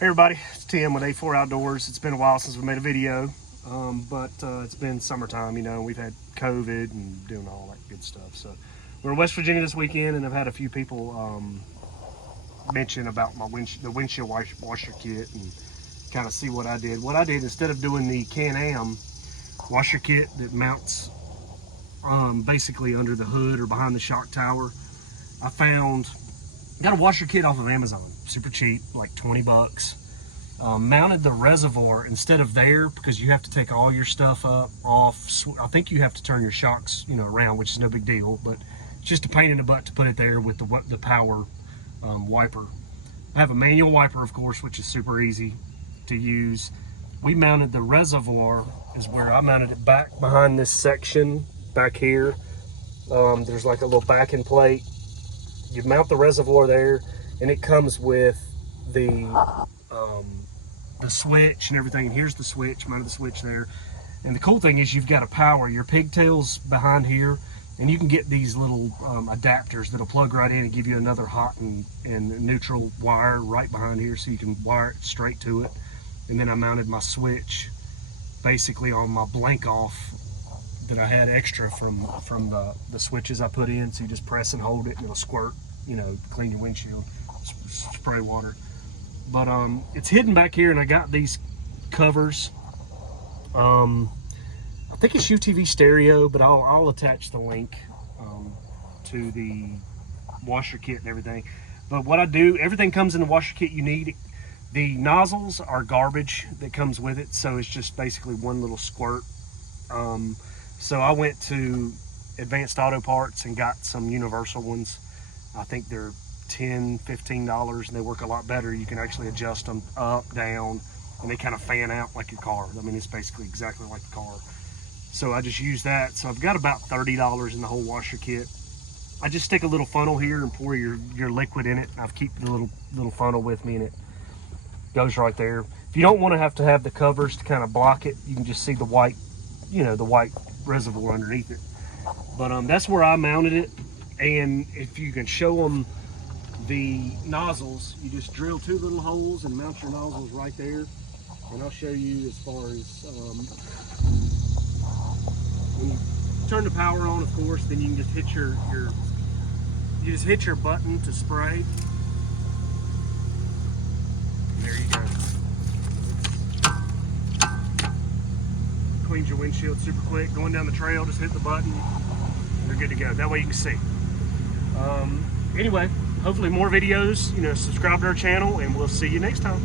Hey everybody, it's Tim with A4 Outdoors. It's been a while since we made a video, but it's been summertime, we've had COVID and doing all that good stuff. So we're in West Virginia this weekend, and I've had a few people mention about my the windshield washer kit and kind of see what I did. What I did, instead of doing the Can-Am washer kit that mounts basically under the hood or behind the shock tower, I got a washer kit off of Amazon, super cheap, like 20 bucks. Mounted the reservoir instead of there, because you have to take all your stuff off. I think you have to turn your shocks, around, which is no big deal, but it's just a pain in the butt to put it there with the power wiper. I have a manual wiper, of course, which is super easy to use. We mounted the reservoir, is where I mounted it back behind this section back here. There's like a little backing plate. You mount the reservoir there, and it comes with the switch and everything. And here's the switch, mounted the switch there. And the cool thing is you've got to power your pigtails behind here, and you can get these little adapters that'll plug right in and give you another hot and neutral wire right behind here, so you can wire it straight to it. And then I mounted my switch basically on my blank off that I had extra from the switches I put in. So you just press and hold it and it'll squirt, clean your windshield, spray water. But it's hidden back here, and I got these covers. I think it's UTV stereo, but I'll attach the link to the washer kit and everything. But what I do, everything comes in the washer kit you need. The nozzles are garbage that comes with it, so it's just basically one little squirt. So I went to Advanced Auto Parts and got some universal ones. I think they're $10, $15, and they work a lot better. You can actually adjust them up, down, and they kind of fan out like your car. I mean, it's basically exactly like the car. So I just use that. So I've got about $30 in the whole washer kit. I just stick a little funnel here and pour your liquid in it. I've kept the little funnel with me, and it goes right there. If you don't want to have the covers to kind of block it, you can just see the white, the white reservoir underneath it. But that's where I mounted it. And if you can show them the nozzles, you just drill 2 little holes and mount your nozzles right there. And I'll show you as far as when you turn the power on, of course, then you can just hit your button to spray. And there you go. Cleans your windshield super quick. Going down the trail, just hit the button, and you're good to go. That way you can see. Anyway, hopefully more videos. Subscribe to our channel, and we'll see you next time.